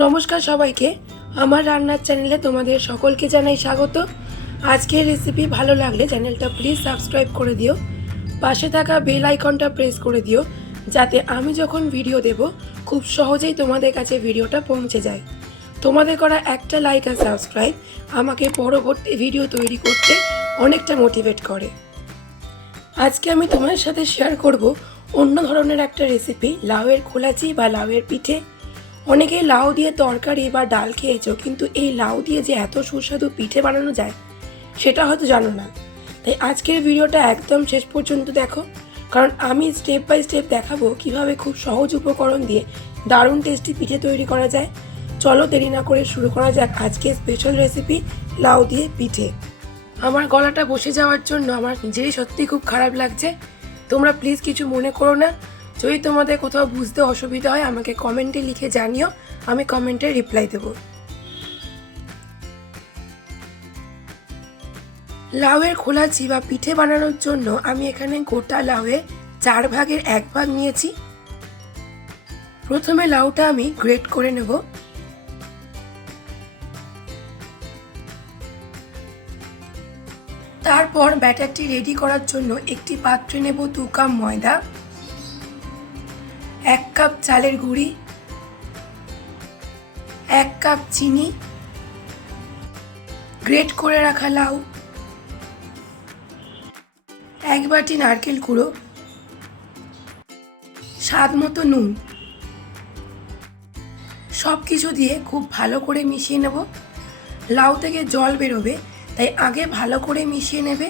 নমস্কার সবাইকে, আমার রান্নার চ্যানেলে তোমাদের সকলকে জানাই স্বাগত। আজকের রেসিপি ভালো লাগলে চ্যানেলটা প্লিজ সাবস্ক্রাইব করে দিও, পাশে থাকা বেল আইকনটা প্রেস করে দিও, যাতে আমি যখন ভিডিও দেব খুব সহজেই তোমাদের কাছে ভিডিওটা পৌঁছে যায়। তোমাদের করা একটা লাইক আর সাবস্ক্রাইব আমাকে পরবর্তী ভিডিও তৈরি করতে অনেকটা মোটিভেট করে। আজকে আমি তোমাদের সাথে শেয়ার করব অন্য ধরনের একটা রেসিপি, লাউয়ের খোলাচি বা লাউয়ের পিঠে। অনেকেই লাউ দিয়ে তরকারি বা ডাল খেয়েছো, কিন্তু এই লাউ দিয়ে যে এত সুস্বাদু পিঠে বানানো যায় সেটা হয়তো জানো না। তাই আজকের ভিডিওটা একদম শেষ পর্যন্ত দেখো, কারণ আমি স্টেপ বাই স্টেপ দেখাবো কিভাবে খুব সহজ উপকরণ দিয়ে দারুণ টেস্টি পিঠে তৈরি করা যায়। চলো দেরি না করে শুরু করা যাক আজকের স্পেশাল রেসিপি, লাউ দিয়ে পিঠে। আমার গলাটা বসে যাওয়ার জন্য আমার নিজেরই সত্যি খুব খারাপ লাগছে। তোমরা প্লিজ কিছু মনে করো না। যদি তোমাদের কোথাও বুঝতে অসুবিধা হয় আমাকে কমেন্টে লিখে জানিও, আমি কমেন্টে রিপ্লাই দেব। লাউয়ের খোলাচি বা পিঠে বানানোর জন্য আমি এখানে গোটা লাউয়ের 4 ভাগের 1 ভাগ নিয়েছি। প্রথমে লাউটা আমি গ্রেট করে নেব। তারপর ব্যাটারটি রেডি করার জন্য একটি পাত্রে নেব 2 কাপ ময়দা, 1 কাপ চালের গুঁড়ি, 1 কাপ চিনি, গ্রেট করে রাখা লাউ, 1 বাটি নারকেল কুড়ো, স্বাদ মতো নুন। সব কিছু দিয়ে খুব ভালো করে মিশিয়ে নেব। লাউ থেকে জল বেরোবে, তাই আগে ভালো করে মিশিয়ে নেবে,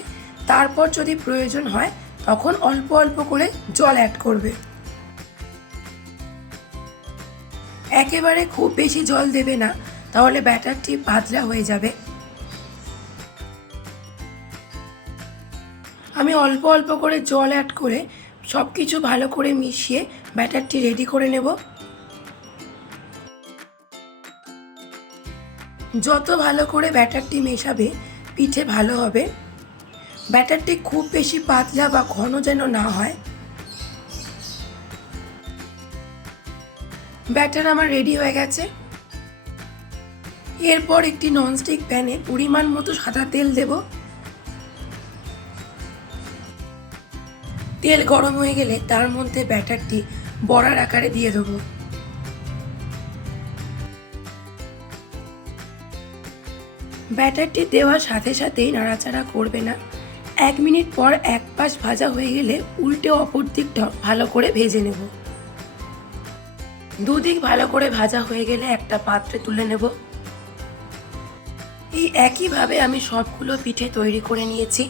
তারপর যদি প্রয়োজন হয় তখন অল্প অল্প করে জল অ্যাড করবে। একেবারে খুব বেশি জল দেবে না, তাহলে ব্যাটারটি পাতলা হয়ে যাবে। আমি অল্প অল্প করে জল অ্যাড করে সব কিছু ভালো করে মিশিয়ে ব্যাটারটি রেডি করে নেব। যত ভালো করে ব্যাটারটি মেশাবে পিঠে ভালো হবে। ব্যাটারটি খুব বেশি পাতলা বা ঘন যেন না হয়। ব্যাটার আমার রেডি হয়ে গেছে। এরপর একটি ননস্টিক প্যানে পরিমাণ মতো সাদা তেল দেব। তেল গরম হয়ে গেলে তার মধ্যে ব্যাটারটি বড়ার আকারে দিয়ে দেব। ব্যাটারটি দেওয়ার সাথে সাথেই নাড়াচাড়া করবে না। 1 মিনিট পর এক পাশ ভাজা হয়ে গেলে উল্টে অপর দিকটা ভালো করে ভেজে নেব। দুদিক ভালো করে ভাজা হয়ে গেলে একটা পাত্রে তুলে নেব। এই একইভাবে আমি সবগুলো পিঠে তৈরি করে নিয়েছি।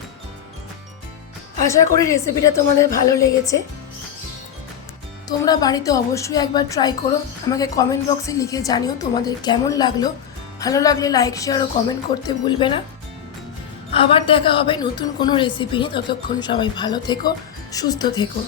আশা করি রেসিপিটা তোমাদের ভালো লেগেছে। তোমরা বাড়িতে অবশ্যই একবার ট্রাই করো, আমাকে কমেন্ট বক্সে লিখে জানিও তোমাদের কেমন লাগলো। ভালো লাগলে লাইক, শেয়ার ও কমেন্ট করতে ভুলবে না। আবার দেখা হবে নতুন কোনো রেসিপি নিয়ে। ততক্ষণ সবাই ভালো থেকো, সুস্থ থেকো।